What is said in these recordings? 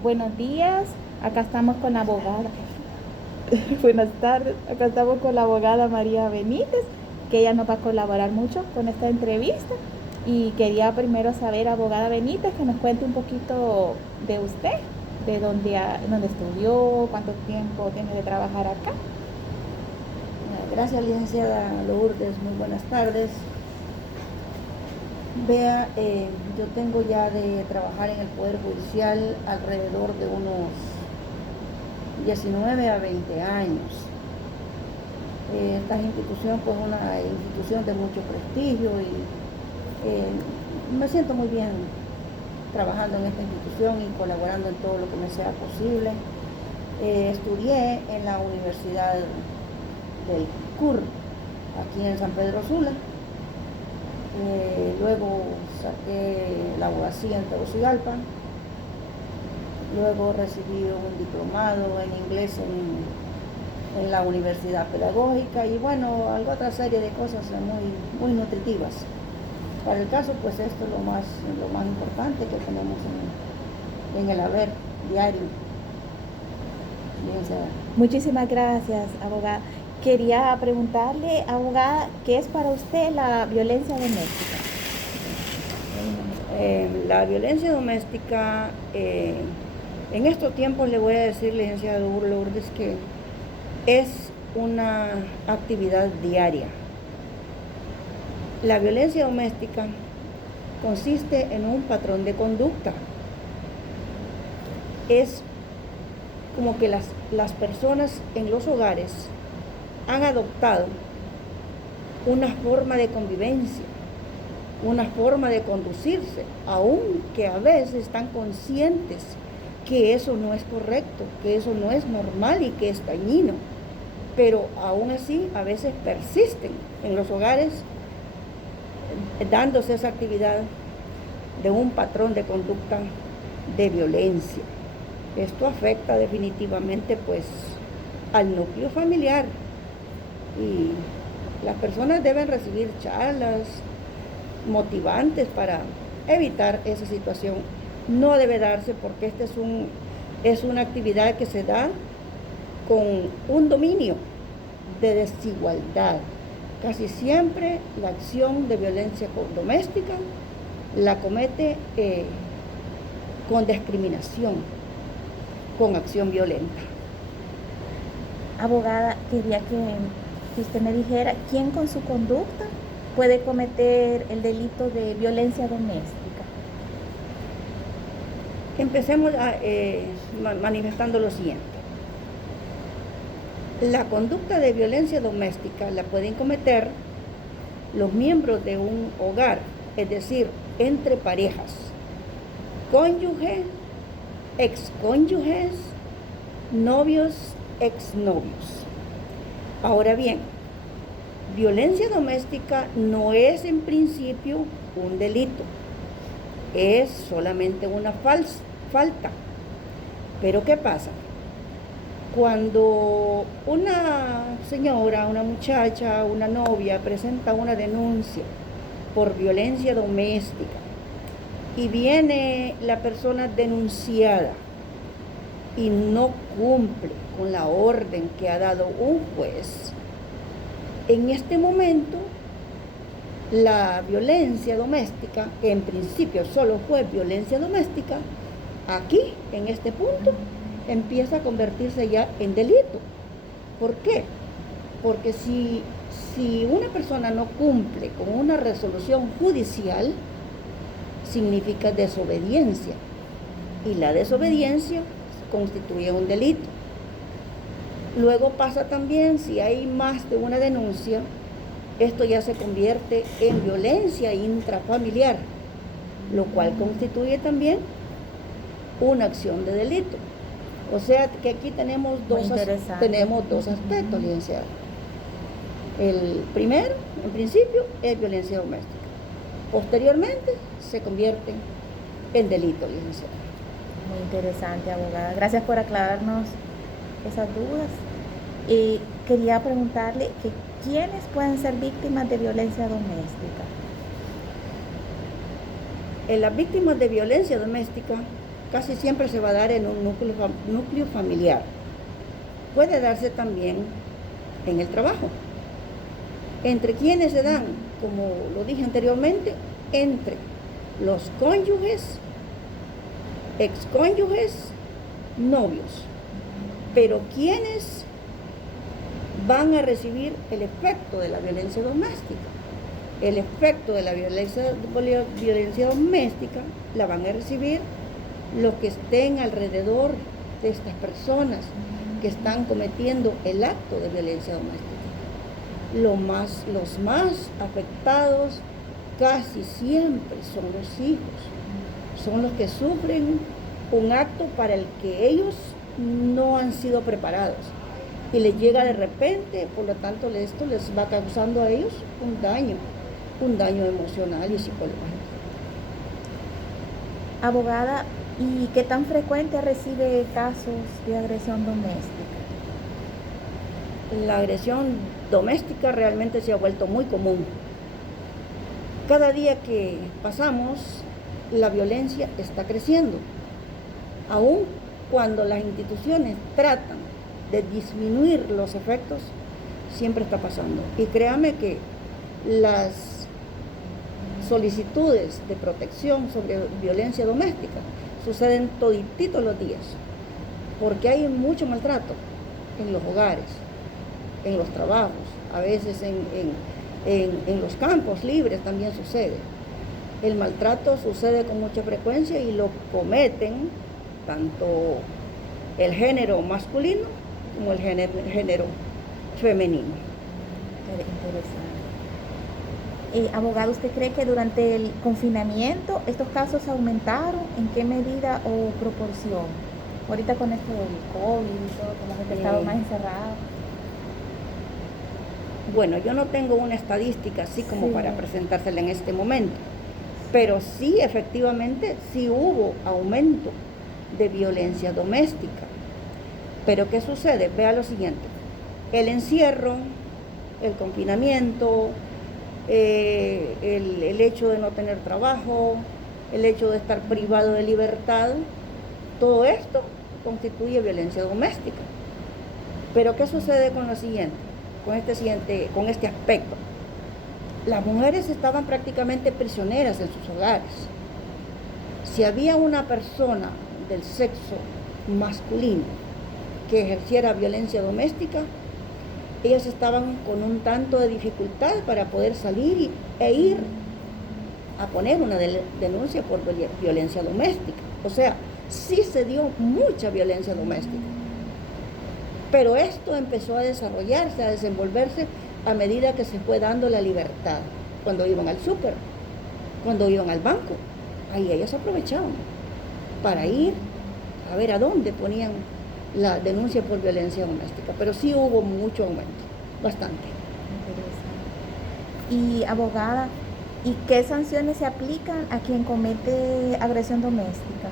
Buenos días, acá estamos con la abogada. Buenas tardes, acá estamos con la abogada María Benítez, que ella nos va a colaborar mucho con esta entrevista. Y quería primero saber, abogada Benítez, que nos cuente un poquito de usted, de dónde estudió, cuánto tiempo tiene de trabajar acá. Gracias, licenciada Lourdes. Muy buenas tardes. Vea, yo tengo ya de trabajar en el Poder Judicial alrededor de unos 19 a 20 años. Esta institución, pues, una institución de mucho prestigio y me siento muy bien trabajando en esta institución y colaborando en todo lo que me sea posible. Estudié en la Universidad del CUR, aquí en San Pedro Sula. Luego saqué la abogacía en Tegucigalpa. Luego recibí un diplomado en inglés en la Universidad Pedagógica y bueno, otra serie de cosas muy nutritivas. Para el caso, pues esto es lo más importante que tenemos en el haber diario. Bien, Muchísimas gracias, abogada. Quería preguntarle, abogada, ¿qué es para usted la violencia doméstica? La violencia doméstica, en estos tiempos le voy a decir, licenciada Lourdes, que es una actividad diaria. La violencia doméstica consiste en un patrón de conducta. Es como que las personas en los hogares han adoptado una forma de convivencia, una forma de conducirse, aunque a veces están conscientes que eso no es correcto, que eso no es normal y que es dañino, pero aún así a veces persisten en los hogares dándose esa actividad de un patrón de conducta de violencia. Esto afecta definitivamente pues al núcleo familiar y las personas deben recibir charlas motivantes para evitar esa situación. No debe darse porque es una actividad que se da con un dominio de desigualdad. Casi siempre la acción de violencia doméstica la comete con discriminación, con acción violenta. Abogada, quería que usted me dijera quién con su conducta puede cometer el delito de violencia doméstica. Empecemos manifestando lo siguiente. La conducta de violencia doméstica la pueden cometer los miembros de un hogar, es decir, entre parejas, cónyuge, excónyuges, novios, exnovios. Ahora bien, violencia doméstica no es en principio un delito, es solamente una falta. Pero ¿qué pasa? Cuando una señora, una muchacha, una novia presenta una denuncia por violencia doméstica y viene la persona denunciada y no cumple con la orden que ha dado un juez, en este momento la violencia doméstica, que en principio solo fue violencia doméstica, aquí, en este punto, empieza a convertirse ya en delito. ¿Por qué? Porque si una persona no cumple con una resolución judicial, significa desobediencia. Y la desobediencia constituye un delito. Luego pasa también, si hay más de una denuncia, esto ya se convierte en violencia intrafamiliar, lo cual constituye también una acción de delito. O sea que aquí tenemos dos aspectos, licenciada. El primero, en principio, es violencia doméstica. Posteriormente, se convierte en delito, licenciada. Muy interesante, abogada. Gracias por aclararnos esas dudas. Y quería preguntarle que quiénes pueden ser víctimas de violencia doméstica. Las víctimas de violencia doméstica casi siempre se va a dar en un núcleo familiar. Puede darse también en el trabajo. ¿Entre quiénes se dan? Como lo dije anteriormente, entre los cónyuges, excónyuges, novios. Pero ¿quiénes van a recibir el efecto de la violencia doméstica? El efecto de la violencia doméstica la van a recibir los que estén alrededor de estas personas que están cometiendo el acto de violencia doméstica. Los más afectados casi siempre son los hijos, son los que sufren un acto para el que ellos no han sido preparados y les llega de repente, por lo tanto esto les va causando a ellos un daño emocional y psicológico. Abogada, ¿y qué tan frecuente recibe casos de agresión doméstica? La agresión doméstica realmente se ha vuelto muy común. Cada día que pasamos, la violencia está creciendo. Aun cuando las instituciones tratan de disminuir los efectos, siempre está pasando. Y créame que las solicitudes de protección sobre violencia doméstica suceden todititos los días, porque hay mucho maltrato en los hogares, en los trabajos, a veces en los campos libres también sucede. El maltrato sucede con mucha frecuencia y lo cometen tanto el género masculino como el género femenino. Interesante. Abogado, ¿usted cree que durante el confinamiento estos casos aumentaron? ¿En qué medida o proporción? Ahorita con esto del COVID y todo, como la gente estaba más encerrada. Bueno, yo no tengo una estadística así como para presentársela en este momento, pero sí, efectivamente, sí hubo aumento de violencia doméstica. Pero ¿qué sucede? Vea lo siguiente: el encierro, el confinamiento, el hecho de no tener trabajo, el hecho de estar privado de libertad, todo esto constituye violencia doméstica. Pero ¿qué sucede con lo siguiente? Con este aspecto? Las mujeres estaban prácticamente prisioneras en sus hogares. Si había una persona del sexo masculino que ejerciera violencia doméstica, ellas estaban con un tanto de dificultad para poder salir e ir a poner una denuncia por violencia doméstica. O sea, sí se dio mucha violencia doméstica. Pero esto empezó a desarrollarse, a desenvolverse a medida que se fue dando la libertad. Cuando iban al súper, cuando iban al banco, ahí ellas aprovechaban para ir a ver a dónde ponían la denuncia por violencia doméstica. Pero sí hubo mucho aumento, bastante. Y abogada, ¿y qué sanciones se aplican a quien comete agresión doméstica?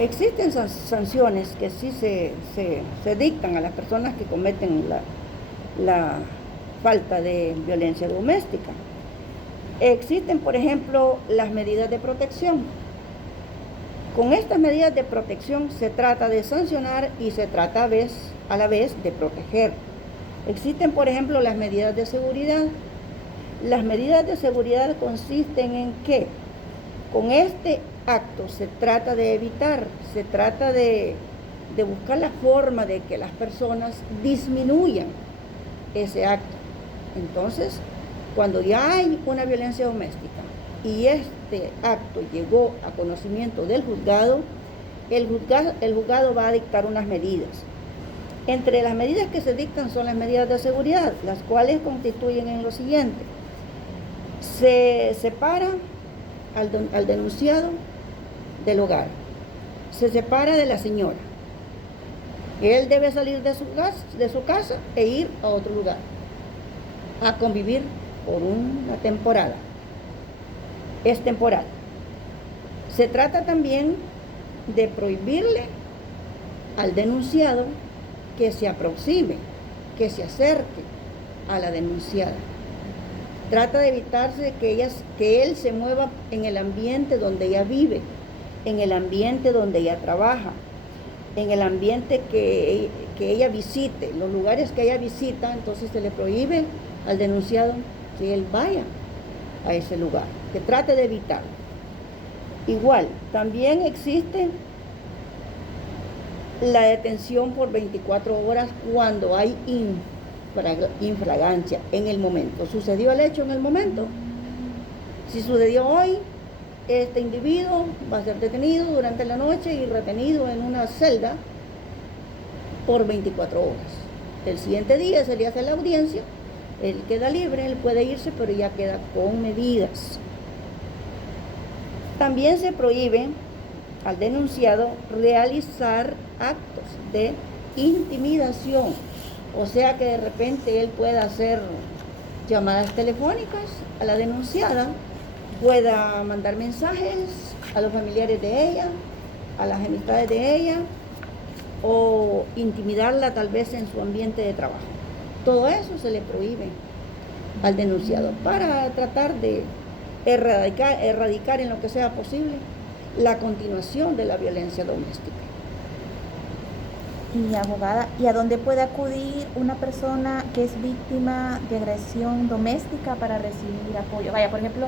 Existen sanciones que sí se dictan a las personas que cometen la falta de violencia doméstica. Existen, por ejemplo, las medidas de protección. Con estas medidas de protección se trata de sancionar y se trata a la vez de proteger. Existen, por ejemplo, las medidas de seguridad. Las medidas de seguridad consisten en que con este acto se trata de evitar, se trata de buscar la forma de que las personas disminuyan ese acto. Entonces, cuando ya hay una violencia doméstica y este acto llegó a conocimiento del juzgado, el juzgado va a dictar unas medidas. Entre las medidas que se dictan son las medidas de seguridad, las cuales constituyen en lo siguiente: se separa al denunciado del hogar, se separa de la señora. Él debe salir de su casa e ir a otro lugar a convivir por una temporada. Es temporal. Se trata también de prohibirle al denunciado que se aproxime, que se acerque a la denunciada. Trata de evitarse que él se mueva en el ambiente donde ella vive, en el ambiente donde ella trabaja, en el ambiente que ella visite, los lugares que ella visita. Entonces se le prohíbe al denunciado que él vaya a ese lugar, que trate de evitarlo. Igual, también existe la detención por 24 horas cuando hay infragancia en el momento. ¿Sucedió el hecho en el momento? Si sucedió hoy, este individuo va a ser detenido durante la noche y retenido en una celda por 24 horas. El siguiente día se le hace la audiencia, él queda libre, él puede irse, pero ya queda con medidas. También se prohíbe al denunciado realizar actos de intimidación, o sea que de repente él pueda hacer llamadas telefónicas a la denunciada, pueda mandar mensajes a los familiares de ella, a las amistades de ella, o intimidarla tal vez en su ambiente de trabajo. Todo eso se le prohíbe al denunciado para tratar de erradicar en lo que sea posible la continuación de la violencia doméstica. Y abogada, ¿y a dónde puede acudir una persona que es víctima de agresión doméstica para recibir apoyo? Vaya, por ejemplo,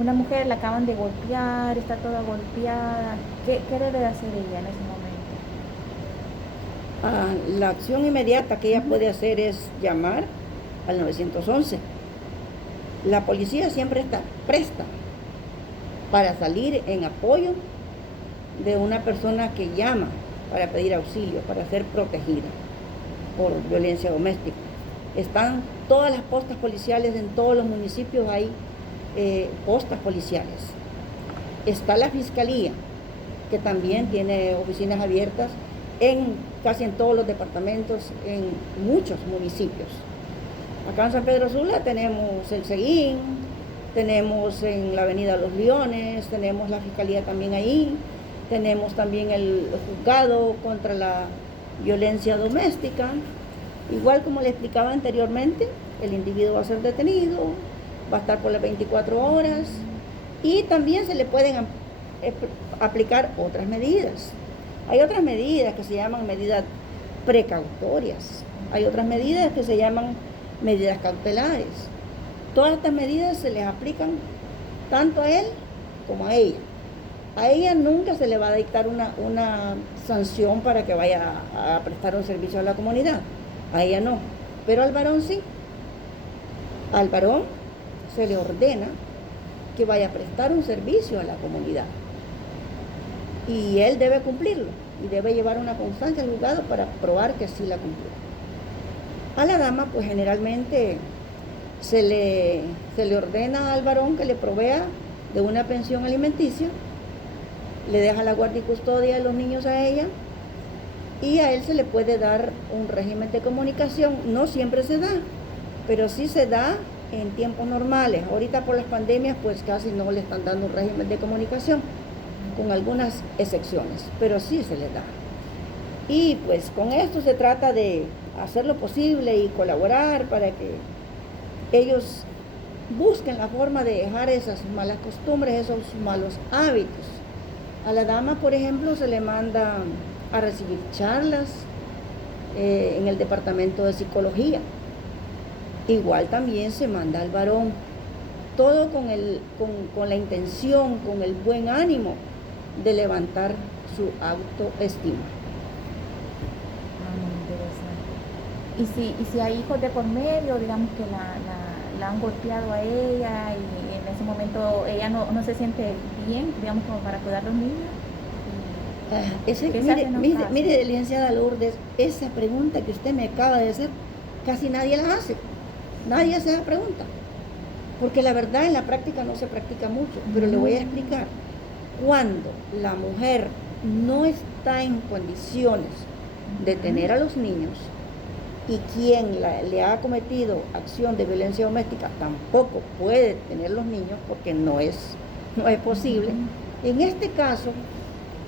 una mujer la acaban de golpear, está toda golpeada. ¿Qué debe de hacer ella en ese momento? La acción inmediata que ella puede hacer es llamar al 911. La policía siempre está presta para salir en apoyo de una persona que llama para pedir auxilio, para ser protegida por violencia doméstica. Están todas las postas policiales en todos los municipios, hay postas policiales. Está la fiscalía, que también tiene oficinas abiertas casi en todos los departamentos, en muchos municipios. Acá en San Pedro Sula tenemos el SEGIN, tenemos en la avenida Los Leones, tenemos la fiscalía también ahí, tenemos también el juzgado contra la violencia doméstica. Igual como le explicaba anteriormente, el individuo va a ser detenido, va a estar por las 24 horas y también se le pueden aplicar otras medidas. Hay otras medidas que se llaman medidas precautorias, hay otras medidas que se llaman medidas cautelares. Todas estas medidas se les aplican tanto a él como a ella. A ella nunca se le va a dictar una sanción para que vaya a prestar un servicio a la comunidad. A ella no, pero al varón sí. Al varón se le ordena que vaya a prestar un servicio a la comunidad. Y él debe cumplirlo y debe llevar una constancia al juzgado para probar que sí la cumplió. A la dama, pues generalmente se le ordena al varón que le provea de una pensión alimenticia, le deja la guardia y custodia de los niños a ella y a él se le puede dar un régimen de comunicación. No siempre se da, pero sí se da en tiempos normales. Ahorita por las pandemias pues casi no le están dando un régimen de comunicación, con algunas excepciones, pero sí se le da. Y pues con esto se trata de hacer lo posible y colaborar para que ellos busquen la forma de dejar esas malas costumbres, esos malos hábitos. A la dama, por ejemplo, se le manda a recibir charlas en el departamento de psicología. Igual también se manda al varón, todo con la intención, con el buen ánimo de levantar su autoestima. Muy interesante. Y si hay hijos de por medio, digamos que la han golpeado a ella y en ese momento ella no se siente bien, digamos, como para cuidar a los niños. Mire, licenciada Lourdes, esa pregunta que usted me acaba de hacer, casi nadie la hace. Nadie hace esa pregunta. Porque la verdad en la práctica no se practica mucho, pero le voy a explicar. Cuando la mujer no está en condiciones de tener a los niños y quien le ha cometido acción de violencia doméstica tampoco puede tener los niños porque no es posible, en este caso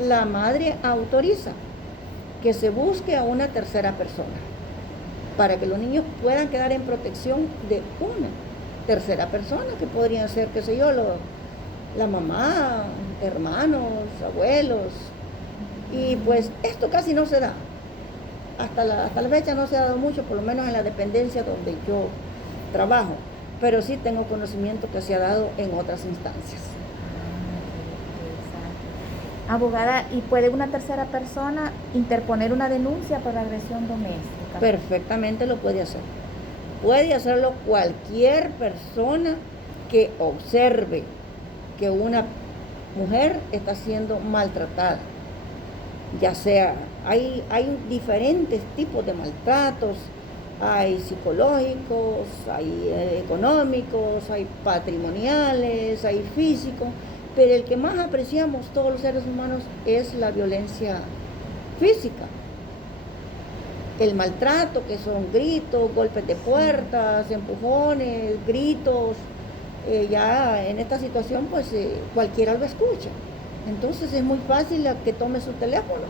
la madre autoriza que se busque a una tercera persona para que los niños puedan quedar en protección de una tercera persona, que podrían ser, qué sé yo, la mamá, hermanos, abuelos, y pues esto casi no se da. Hasta la fecha no se ha dado mucho, por lo menos en la dependencia donde yo trabajo, pero sí tengo conocimiento que se ha dado en otras instancias. Abogada, ¿y puede una tercera persona interponer una denuncia por agresión doméstica? Perfectamente lo puede hacer. Puede hacerlo cualquier persona que observe que una mujer está siendo maltratada. Ya sea, hay diferentes tipos de maltratos, hay psicológicos, hay económicos, hay patrimoniales, hay físicos, pero el que más apreciamos todos los seres humanos es la violencia física. El maltrato, que son gritos, golpes de puertas, empujones, gritos, ya en esta situación pues cualquiera lo escucha. Entonces es muy fácil que tome su teléfono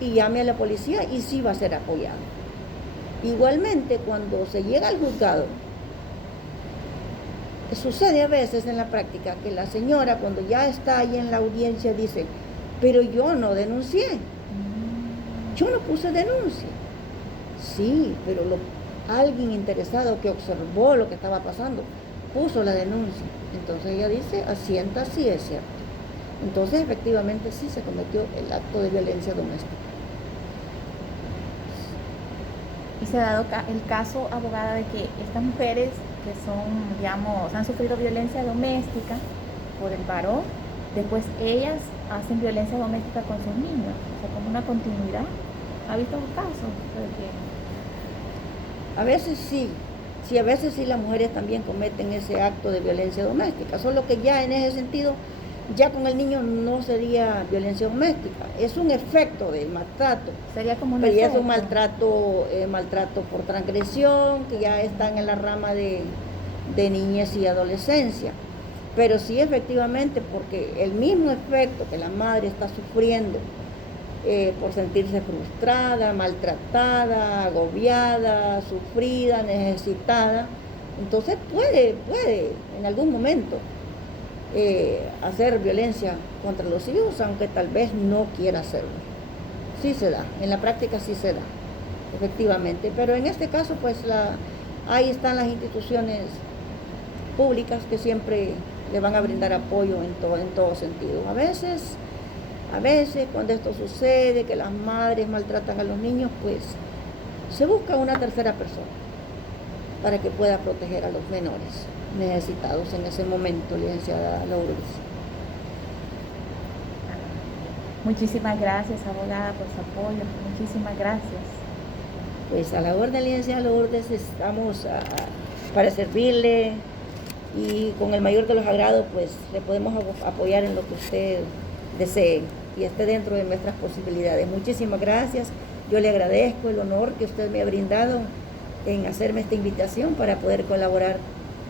y llame a la policía y sí va a ser apoyado. Igualmente, cuando se llega al juzgado, sucede a veces en la práctica que la señora, cuando ya está ahí en la audiencia, dice, pero yo no denuncié, yo no puse denuncia. Sí, pero alguien interesado que observó lo que estaba pasando puso la denuncia. Entonces ella dice, asienta, sí es cierto. Entonces efectivamente sí se cometió el acto de violencia doméstica. Y se ha dado el caso, abogada, de que estas mujeres que son, digamos, han sufrido violencia doméstica por el varón, después ellas hacen violencia doméstica con sus niños, o sea, como una continuidad. ¿Ha visto un caso? A veces sí, a veces sí las mujeres también cometen ese acto de violencia doméstica, solo que ya en ese sentido, ya con el niño no sería violencia doméstica, es un efecto del maltrato. Sería como un pero ya es un maltrato por transgresión, que ya están en la rama de niñez y adolescencia. Pero sí, efectivamente, porque el mismo efecto que la madre está sufriendo por sentirse frustrada, maltratada, agobiada, sufrida, necesitada, entonces puede en algún momento hacer violencia contra los hijos, aunque tal vez no quiera hacerlo. Sí se da, en la práctica sí se da, efectivamente, pero en este caso pues ahí están las instituciones públicas que siempre le van a brindar apoyo en todo sentido. A veces cuando esto sucede, que las madres maltratan a los niños, pues se busca una tercera persona para que pueda proteger a los menores necesitados en ese momento, licenciada Lourdes. Muchísimas gracias, abogada, por su apoyo. Muchísimas gracias. Pues a la orden, licenciada Lourdes, estamos para servirle y con el mayor de los agrados, pues le podemos apoyar en lo que usted desee y esté dentro de nuestras posibilidades. Muchísimas gracias. Yo le agradezco el honor que usted me ha brindado en hacerme esta invitación para poder colaborar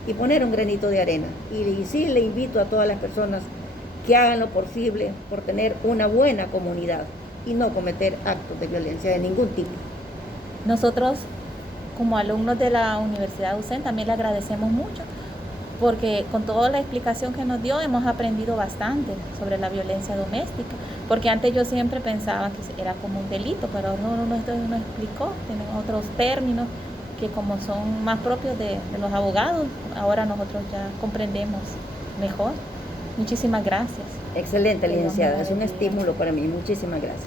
y poner un granito de arena. Y sí le invito a todas las personas que hagan lo posible por tener una buena comunidad y no cometer actos de violencia de ningún tipo. Nosotros, como alumnos de la Universidad de UCEN, también le agradecemos mucho, porque con toda la explicación que nos dio hemos aprendido bastante sobre la violencia doméstica, porque antes yo siempre pensaba que era como un delito, pero no, esto nos explicó, tienen otros términos que como son más propios de los abogados, ahora nosotros ya comprendemos mejor. Muchísimas gracias. Excelente, licenciada, es un estímulo para mí. Muchísimas gracias.